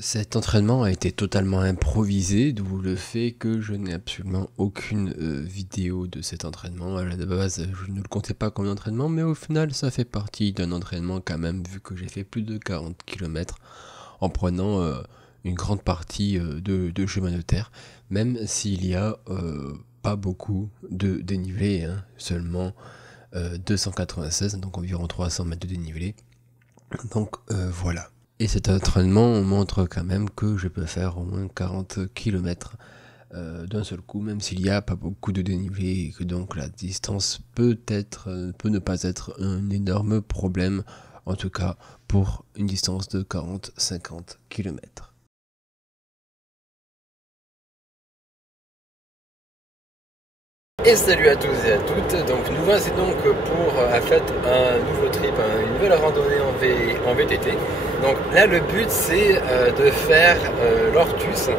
Cet entraînement a été totalement improvisé, d'où le fait que je n'ai absolument aucune vidéo de cet entraînement. À la base, je ne le comptais pas comme entraînement, mais au final, ça fait partie d'un entraînement quand même, vu que j'ai fait plus de 40 km en prenant une grande partie de chemin de terre, même s'il y a pas beaucoup de dénivelé, hein, seulement 296, donc environ 300 mètres de dénivelé. Donc voilà. Et cet entraînement montre quand même que je peux faire au moins 40 km d'un seul coup, même s'il n'y a pas beaucoup de dénivelé et que donc la distance peut ne pas être un énorme problème, en tout cas pour une distance de 40-50 km. Et salut à tous et à toutes, donc nous voici donc pour un nouveau trip, une nouvelle randonnée en VTT. Donc là le but c'est de faire l'Ortus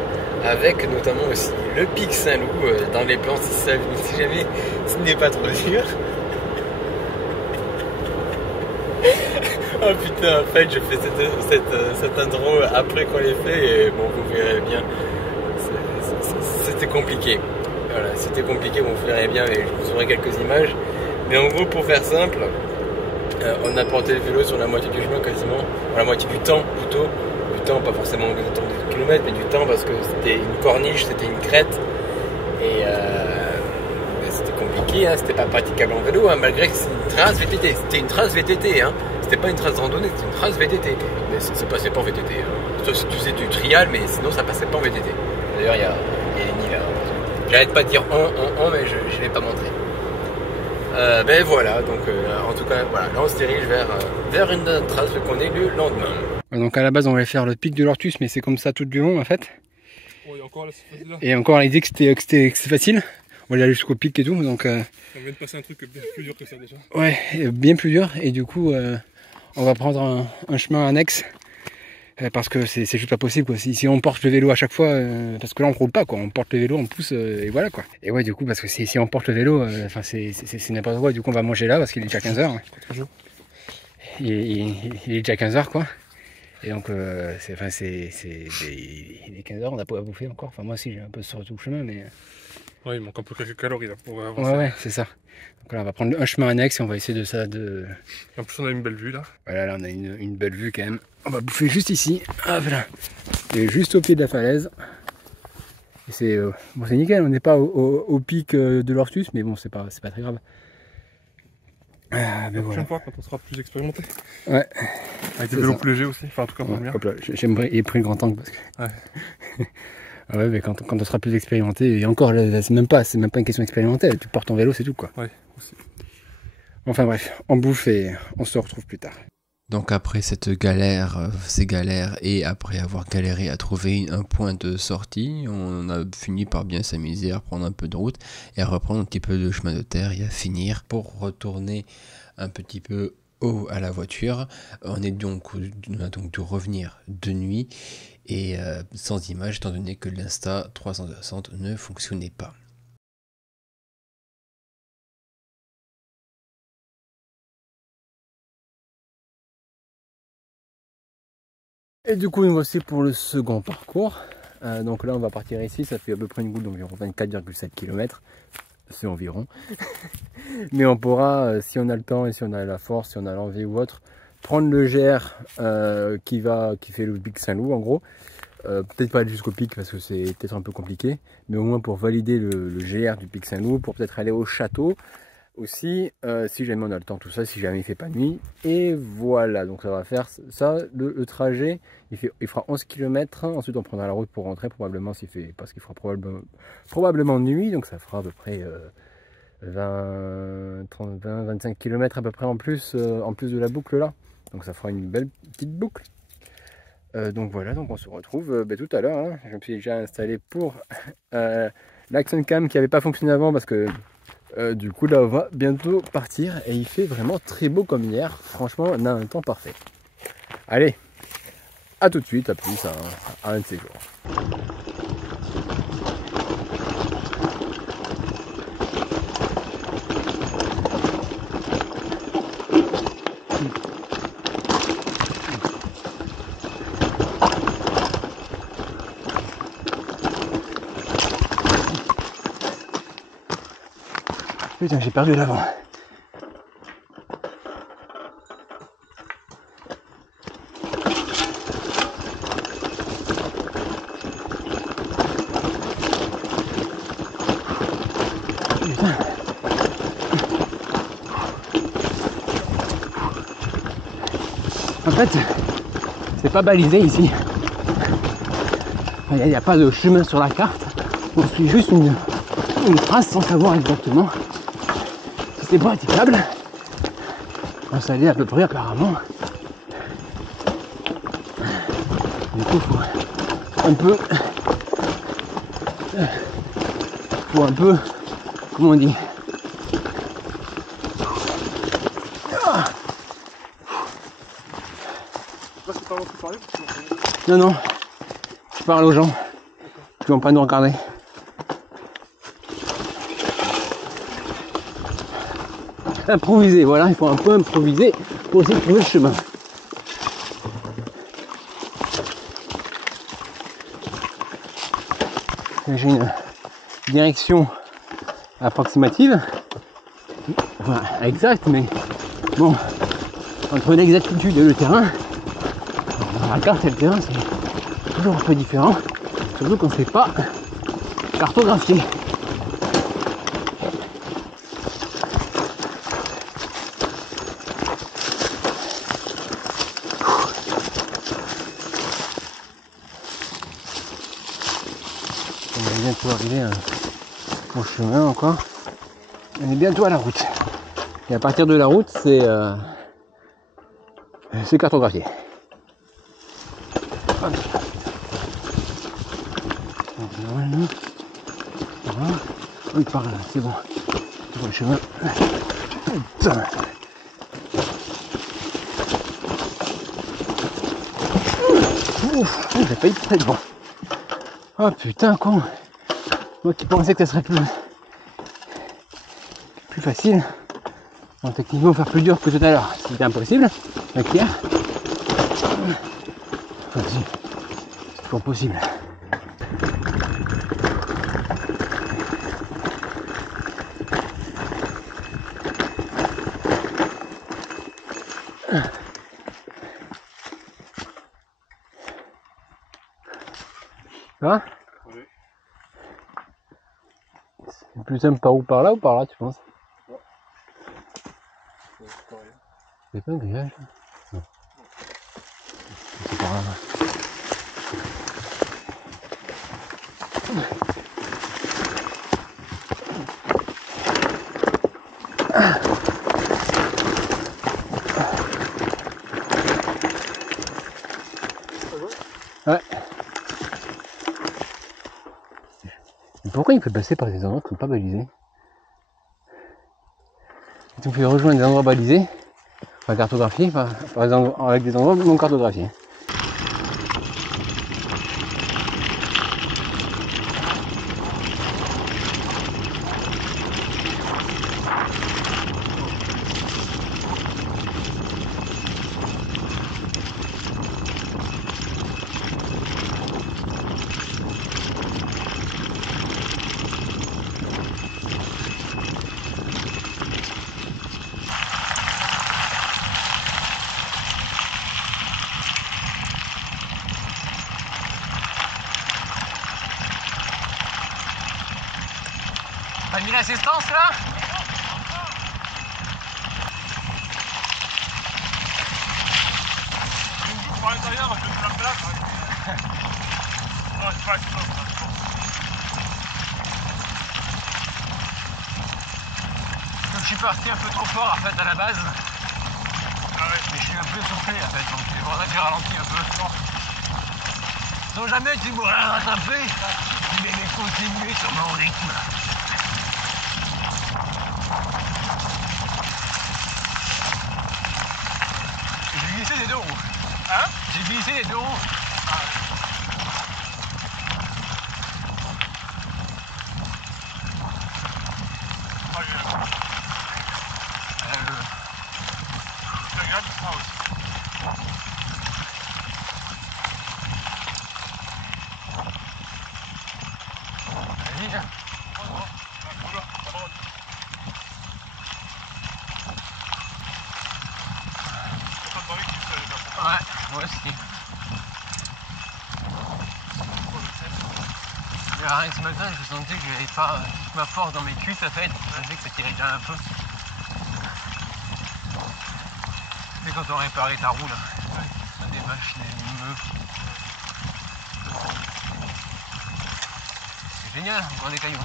avec notamment aussi le Pic Saint-Loup dans les plans si jamais ce n'est pas trop dur. Oh putain, en fait je fais cette intro après qu'on l'ait fait et bon vous verrez bien, c'était compliqué. Voilà, c'était compliqué, bon, vous verrez bien, mais je vous aurai quelques images. Mais en gros, pour faire simple, on a porté le vélo sur la moitié du chemin quasiment, la moitié du temps plutôt. Du temps, pas forcément le temps de kilomètres, mais du temps parce que c'était une corniche, c'était une crête. Et c'était compliqué, hein, c'était pas praticable en vélo, hein, malgré que c'est une trace VTT. C'était une trace VTT, hein. C'était pas une trace de randonnée, c'était une trace VTT. Mais ça passait pas en VTT. Hein. Sauf si tu faisais du trial, mais sinon ça passait pas en VTT. D'ailleurs, il y a Lenny là. J'arrête pas de dire on, mais je vais pas montrer. Ben voilà, donc en tout cas, voilà, là on se dirige vers une trace qu'on est le lendemain. Donc à la base on voulait faire le pic de l'Ortus, mais c'est comme ça tout du long en fait. Oh, encore là, là. Et encore l'idée que c'était facile. On va aller jusqu'au pic et tout, donc... On vient de passer un truc bien plus dur que ça déjà. Ouais, bien plus dur, et du coup on va prendre un chemin annexe. Parce que c'est juste pas possible quoi. Si on porte le vélo à chaque fois, parce que là on roule pas quoi, on porte le vélo, on pousse et voilà quoi. Et ouais du coup parce que si on porte le vélo, enfin c'est n'importe quoi, du coup on va manger là parce qu'il est déjà 15h. Hein. Il est déjà 15h quoi. Et donc il est 15h, on n'a pas à bouffer encore, enfin moi aussi j'ai un peu sur tout le chemin mais... Ouais, il manque un peu quelques calories là pour avancer. Ouais c'est ça. Donc là on va prendre un chemin annexe et on va essayer de ça En plus on a une belle vue là. Voilà, là on a une belle vue quand même. On va bouffer juste ici, hop là. Et juste au pied de la falaise. Et c'est bon, c'est nickel, on n'est pas au pic de l'Ortus, mais bon c'est pas très grave. La prochaine fois quand on sera plus expérimenté. Ouais. Avec des vélos plus légers aussi, enfin en tout cas pour le mien. J'aimerais y pris le grand angle parce que... Ouais. Ah ouais, mais quand on sera plus expérimenté, et encore là, c'est même pas une question expérimentale, tu portes ton vélo, c'est tout quoi. Ouais, aussi. Enfin bref, on bouffe et on se retrouve plus tard. Donc après cette galère, ces galères, et après avoir galéré à trouver un point de sortie, on a fini par bien s'amuser à reprendre un peu de route et à reprendre un petit peu de chemin de terre et à finir pour retourner un petit peu haut à la voiture. On a donc dû revenir de nuit et sans image étant donné que l'Insta 360 ne fonctionnait pas. Et du coup nous voici pour le second parcours. Donc là on va partir ici, ça fait à peu près une goutte d'environ 24,7 km. C'est environ. Mais on pourra, si on a le temps et si on a la force, si on a l'envie ou autre, prendre le GR qui fait le pic Saint-Loup en gros. Peut-être pas aller jusqu'au pic parce que c'est peut-être un peu compliqué, mais au moins pour valider le GR du pic Saint-Loup, pour peut-être aller au château aussi, si jamais on a le temps, tout ça, si jamais il fait pas nuit. Et voilà, donc ça va faire ça, le trajet, il fera 11 km, ensuite on prendra la route pour rentrer probablement, parce qu'il fera probablement nuit, donc ça fera à peu près 25 km à peu près en plus de la boucle là, donc ça fera une belle petite boucle. Donc voilà, donc on se retrouve tout à l'heure, hein. Je me suis déjà installé pour l'Action Cam qui n'avait pas fonctionné avant parce que du coup là on va bientôt partir et il fait vraiment très beau comme hier, franchement on a un temps parfait. Allez, à tout de suite, à plus, à un de ces jours. Putain, j'ai perdu l'avant. Putain. En fait, c'est pas balisé ici. Il n'y a pas de chemin sur la carte. On suit juste une trace sans savoir exactement si c'est praticable. Ça l'est à peu près apparemment. Du coup, faut un peu, comment on dit, C'est pas moi qui parlais. non, non, je parle aux gens qui vont pas nous regarder. Improviser, voilà, il faut un peu improviser pour essayer de trouver le chemin. J'ai une direction approximative, enfin exacte, mais bon, entre l'exactitude et le terrain, la carte et le terrain, c'est toujours un peu différent, surtout qu'on ne sait pas cartographier. On est bientôt arrivé au chemin encore. On est bientôt à la route. Et à partir de la route, c'est cartographié. Hop. Voilà. Oui, par là, c'est bon. Je vois le chemin. Putain. Ouf, j'ai failli très devant. Oh putain, con. Moi qui pensais que ça serait plus facile. Bon, techniquement, faire plus dur que tout à l'heure, c'était impossible. Avec Pierre. C'est toujours possible. Ça va ? Oui. C'est plus simple par où, par là ou par là, tu penses ? C'est pas un grillage ? Non. C'est par là. Ouais. Mais pourquoi il me fait passer par des endroits qui ne sont pas balisés? Il me fait rejoindre des endroits balisés, enfin cartographiés, par exemple avec des endroits non cartographiés. T'as mis l'assistance là? Une boucle par l'intérieur, je vais te la place. Non, c'est pas l'assistance. Comme je suis parti un peu trop fort en fait à la base. Ah ouais. Mais je suis un peu soufflé en fait, donc il faudra que j'ai ralenti un peu. Sans jamais tu m'aurais rattrapé, mais continuer sur mon rythme. J'ai glissé les deux roues. Hein? J'ai glissé les deux roues. Ah, il est là. C'est agréable, ça aussi. Vas-y, viens. Oh, non. Ah, voilà, d'abord. Ouais, moi aussi. Mais rien que ce matin, je sentais que j'avais pas toute ma force dans mes cuisses à fait. Je savais que ça tirait déjà un peu. C'est quand on réparait ta roue là. Des vaches, des meufs. C'est génial, encore des cailloux.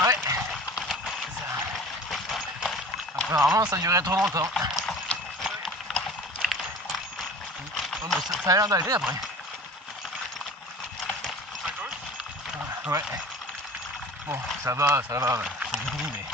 Ouais, c'est ça. Apparemment ça durait trop longtemps. Oh, bah, ça a l'air d'aller après. Ouais. Bon, ça va, c'est fini mais.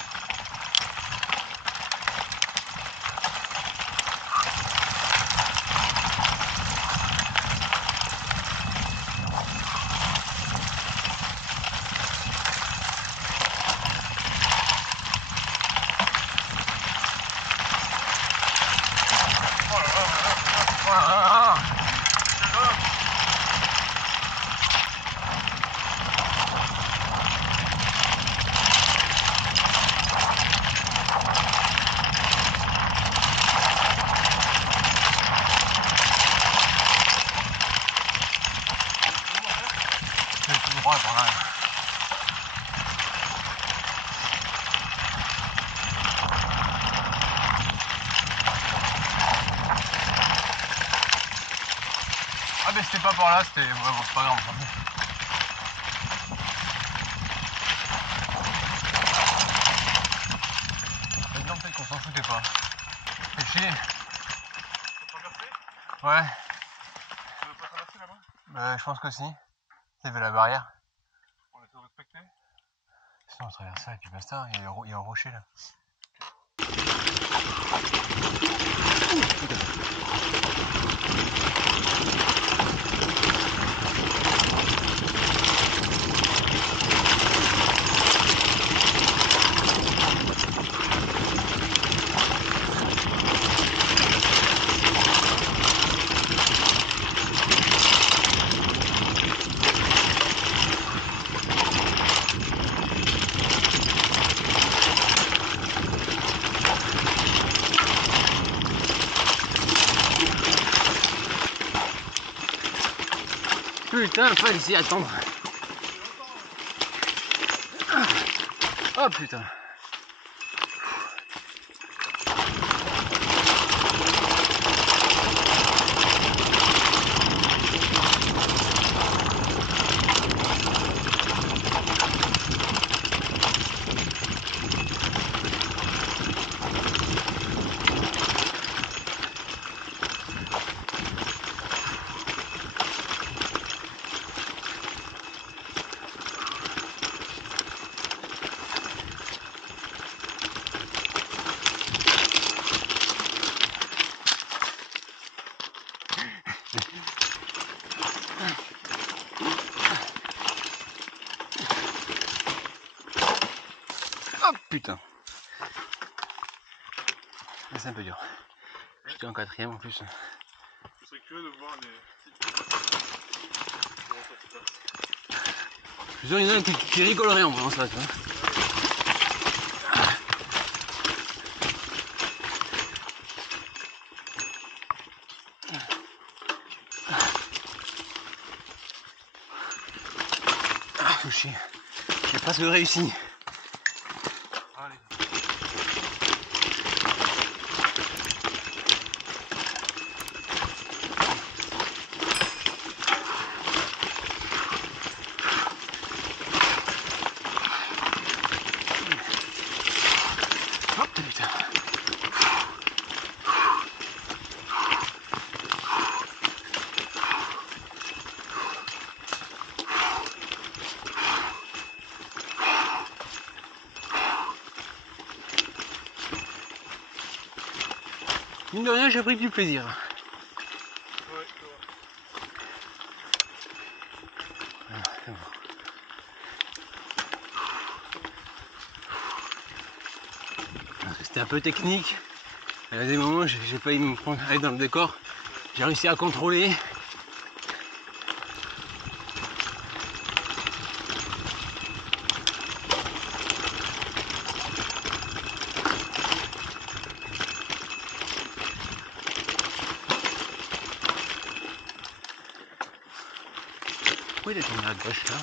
Par là. Ah mais c'était pas par là, c'était vraiment c'est pas grave. Maintenant peut-être qu'on s'en foutait pas. C'est chier. Ouais. Tu veux pas traverser là-bas? Bah je pense que si. C'est vers la barrière. On essaie de respecter. Sinon on traverse ça et puis basta, il y a un rocher là. Putain, il fallait s'y attendre. Oh putain. Oh putain. C'est un peu dur. J'étais en quatrième en plus. Je serais curieux de voir les. Je suis sûr qu'il y en a un qui rigolerait en voyant ça, tu vois. Ah, faut chier. J'ai presque réussi. Allez. Oh putain. Mine de rien, j'ai pris du plaisir. Ouais, c'est vrai. Ah, c'est bon. C'était un peu technique, Il y a des moments j'ai failli me prendre aller dans le décor. J'ai réussi à contrôler. Pourquoi il est tourné à gauche là?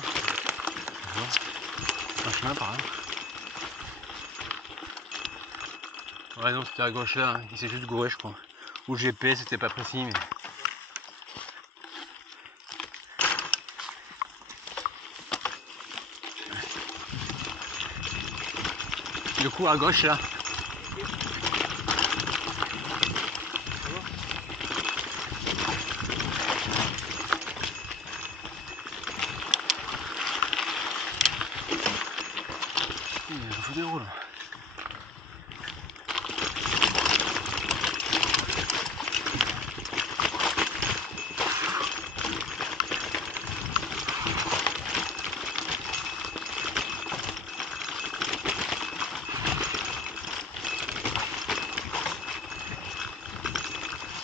Un chemin par là. Ouais non c'était à gauche là, il s'est juste gouré je crois. Ou le GPS c'était pas précis mais. Du coup à gauche là. Il faut des roues là.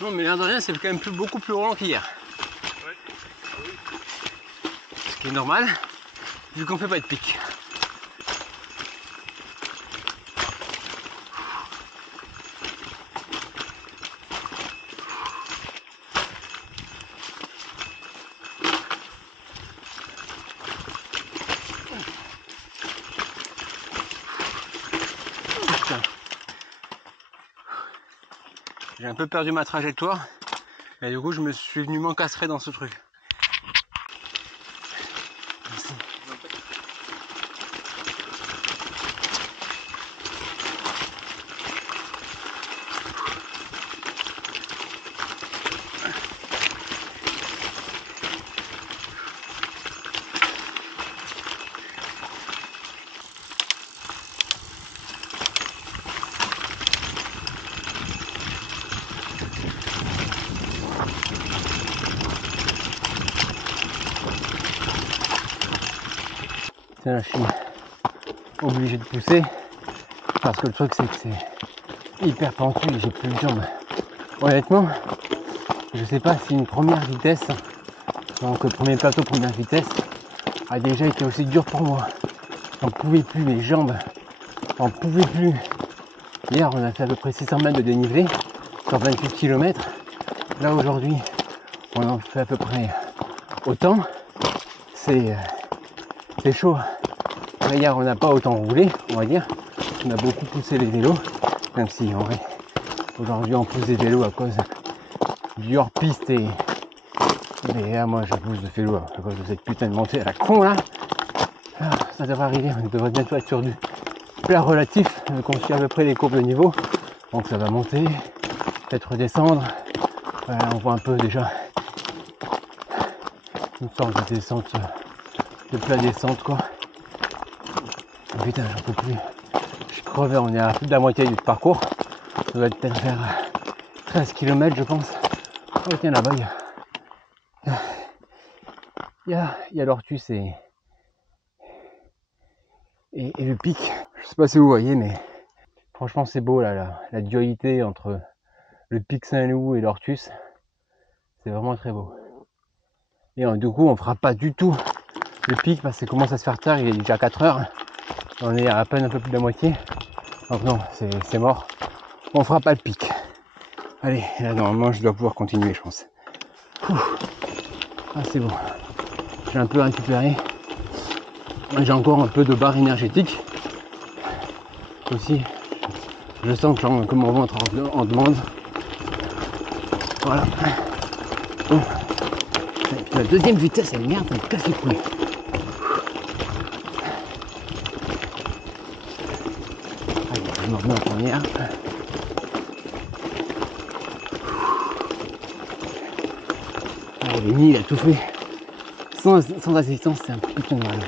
Non mais l'air de rien c'est quand même beaucoup plus roulant qu'hier. Ouais. Ce qui est normal vu qu'on fait pas de pic. J'ai un peu perdu ma trajectoire et du coup je me suis venu m'encastrer dans ce truc. Merci. Là, je suis obligé de pousser parce que le truc c'est que c'est hyper pentu et j'ai plus de jambes. Honnêtement, je sais pas si une première vitesse, donc le premier plateau première vitesse, a déjà été aussi dur pour moi. J'en pouvais plus, mes jambes, j'en pouvais plus. Hier, on a fait à peu près 600 mètres de dénivelé sur 28 km. Là aujourd'hui, on en fait à peu près autant. C'est chaud. Hier on n'a pas autant roulé, on va dire. On a beaucoup poussé les vélos, même si en vrai aujourd'hui on pousse des vélos à cause du hors-piste et là, moi je pousse de vélo à cause de cette putain de montée à la con là. Alors, ça devrait arriver, on devrait bientôt être sur du plat relatif, qu'on suit à peu près les courbes de niveau. Donc ça va monter, peut-être redescendre. Voilà, on voit un peu déjà une sorte de descente, de plat descente quoi. Oh putain, j'en peux plus. Je suis crevé, on est à plus de la moitié du parcours. Ça doit peut-être faire 13 km je pense. Oh tiens là-bas il y a l'Ortus et le pic. Je sais pas si vous voyez mais franchement c'est beau là, la dualité entre le pic Saint-Loup et l'Ortus. C'est vraiment très beau. Et du coup on fera pas du tout le pic parce qu'il commence à se faire tard, il est déjà 4 heures. On est à peine un peu plus de la moitié. Donc non, c'est mort. On fera pas le pic. Allez, là normalement je dois pouvoir continuer je pense. Ah c'est bon. J'ai un peu récupéré. J'ai encore un peu de barre énergétique. Aussi, je sens que mon ventre en demande. Voilà. Bon. La deuxième vitesse, elle merde, elle me casse les couilles. Allez, je me remets en première. Allez, Benny, il a tout fait. Sans assistance, c'est un putain de mal.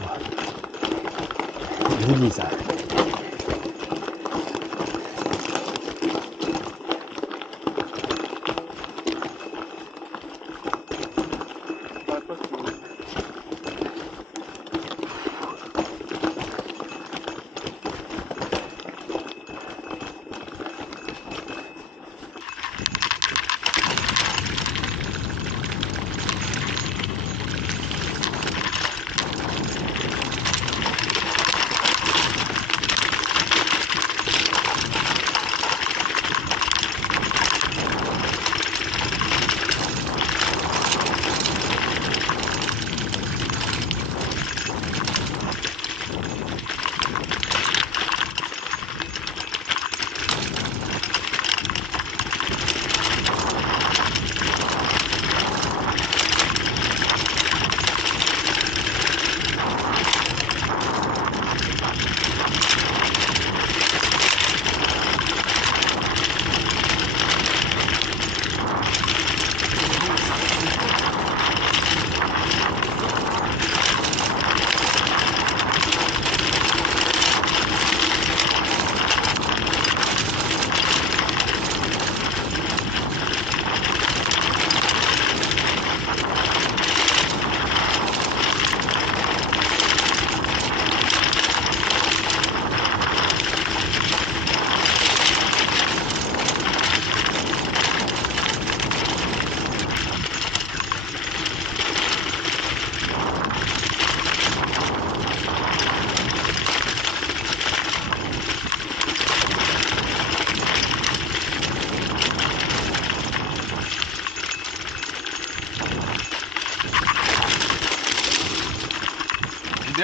Je vous dis ça.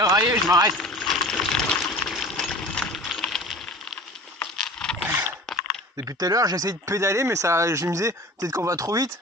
raillé, je m'arrête. Depuis tout à l'heure, j'essaie de pédaler, mais ça, je me disais, peut-être qu'on va trop vite.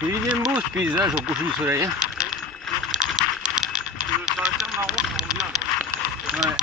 Il est bien beau ce paysage au coucher du soleil. Hein. Sur la terre marron, ça rend bien. Ouais.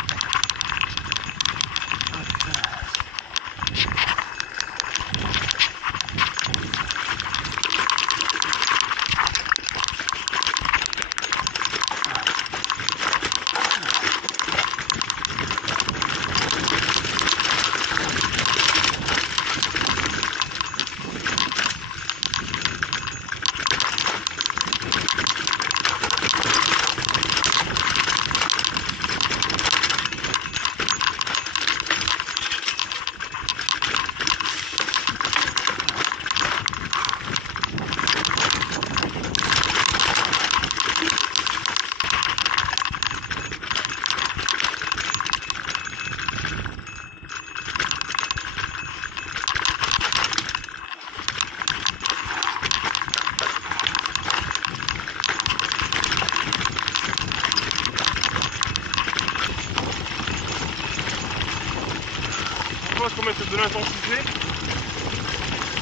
Qu'on mette de l'intensité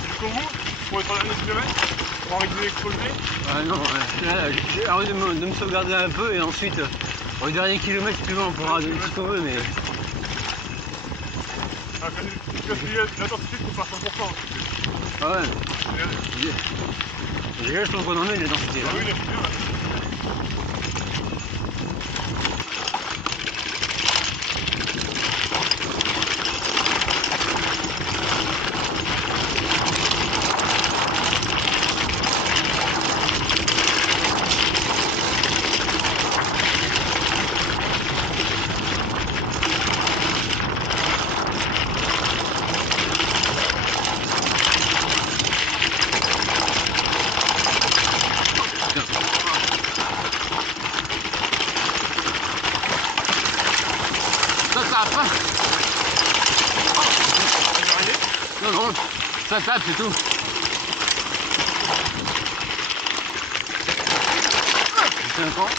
jusqu'au bout pour être à la 9 km pour arrêter d'exploser. Ah non, là, j'ai envie de me sauvegarder un peu et ensuite au dernier kilomètre plus loin on pourra donner ce qu'on veut, mais. Ah, l'intensité c'est pas 100%. Ah ouais. Déjà je pense qu'on en met l'intensité là. Ah oui, l'intensité, ouais. Non, non, ça tape, c'est tout. C'est un camp.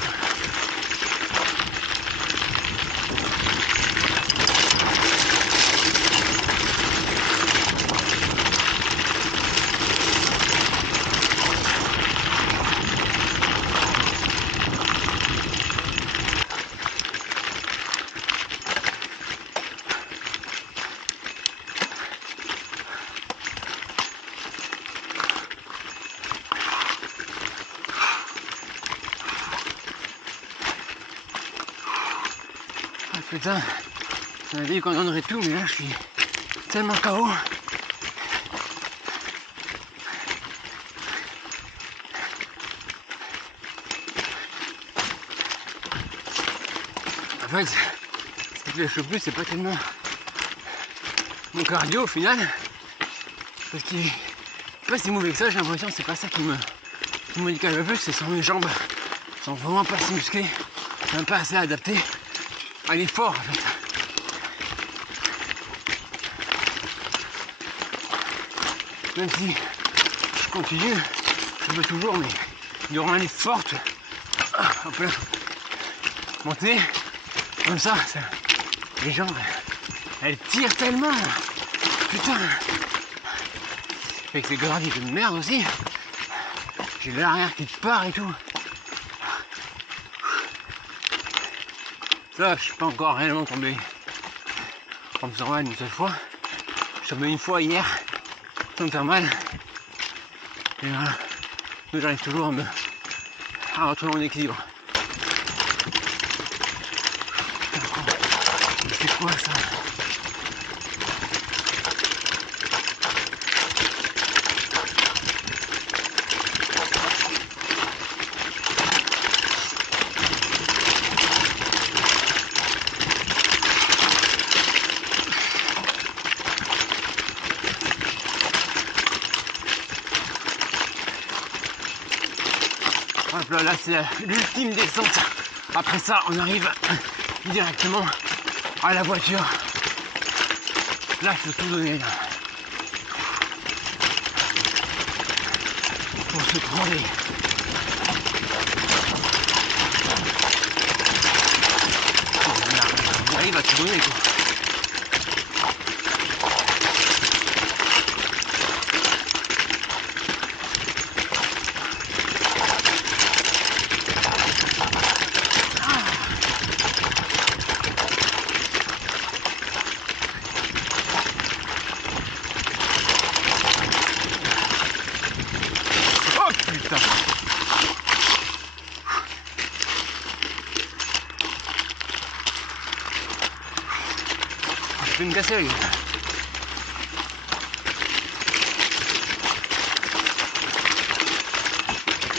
Putain, on a dit qu'on donnerait tout, mais là je suis tellement KO. En fait, ce qui lâche le plus, c'est pas tellement mon cardio au final, parce qu'il est pas si mauvais que ça. J'ai l'impression que c'est pas ça qui me handicap le plus, c'est sur mes jambes. Elles sont vraiment pas assez musclées, même pas assez adaptées à l'effort en fait. Même si je continue, je peux toujours, mais durant les fortes, hop là, monter, comme ça, les jambes, elles tirent tellement, putain. Avec ces gradis de merde aussi, j'ai l'arrière qui part et tout. Là, je suis pas encore réellement tombé en me faisant mal une seule fois. Je suis tombé une fois hier, sans me faire mal. Et voilà. Donc j'arrive toujours à retrouver mon équilibre. C'est quoi ça? Hop là, c'est l'ultime descente. Après ça, on arrive directement à la voiture. Là, il faut tout donner. Là. Pour se prendre. On arrive à tout donner, quoi. Je vais me casser la gueule.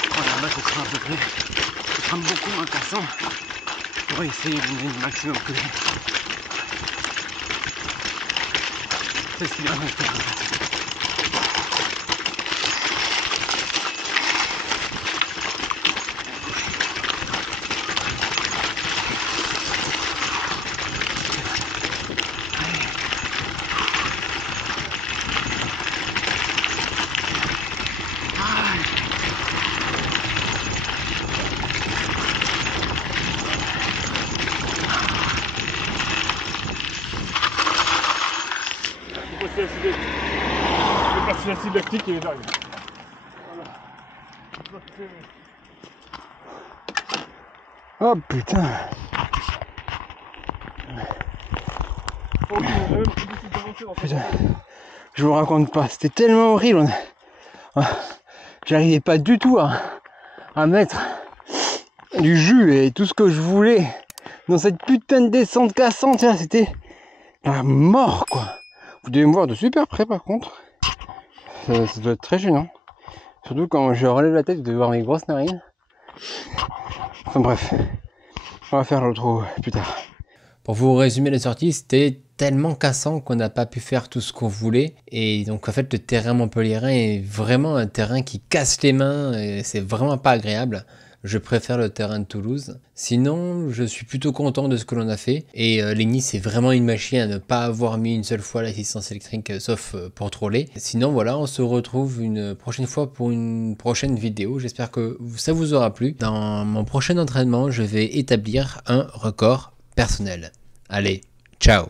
Voilà, là faut craindre à peu près. Faut craindre beaucoup en cassant pour essayer de donner le maximum que c'est ce qu'il va me faire en fait. J'ai passé l'acide lactique et j'arrive. Voilà. Oh putain. Putain. Je vous raconte pas, c'était tellement horrible. J'arrivais pas du tout à mettre du jus et tout ce que je voulais dans cette putain de descente cassante. C'était la mort quoi. Vous devez me voir de super près par contre. Ça doit être très gênant. Surtout quand je relève la tête, vous devez voir mes grosses narines. Enfin bref, on va faire l'autre plus tard. Pour vous résumer la sortie, c'était tellement cassant qu'on n'a pas pu faire tout ce qu'on voulait. Et donc en fait le terrain montpelliérain est vraiment un terrain qui casse les mains et c'est vraiment pas agréable. Je préfère le terrain de Toulouse. Sinon, je suis plutôt content de ce que l'on a fait. Et Ligny, c'est vraiment une machine à ne pas avoir mis une seule fois l'assistance électrique, sauf pour troller. Sinon, voilà, on se retrouve une prochaine fois pour une prochaine vidéo. J'espère que ça vous aura plu. Dans mon prochain entraînement, je vais établir un record personnel. Allez, ciao!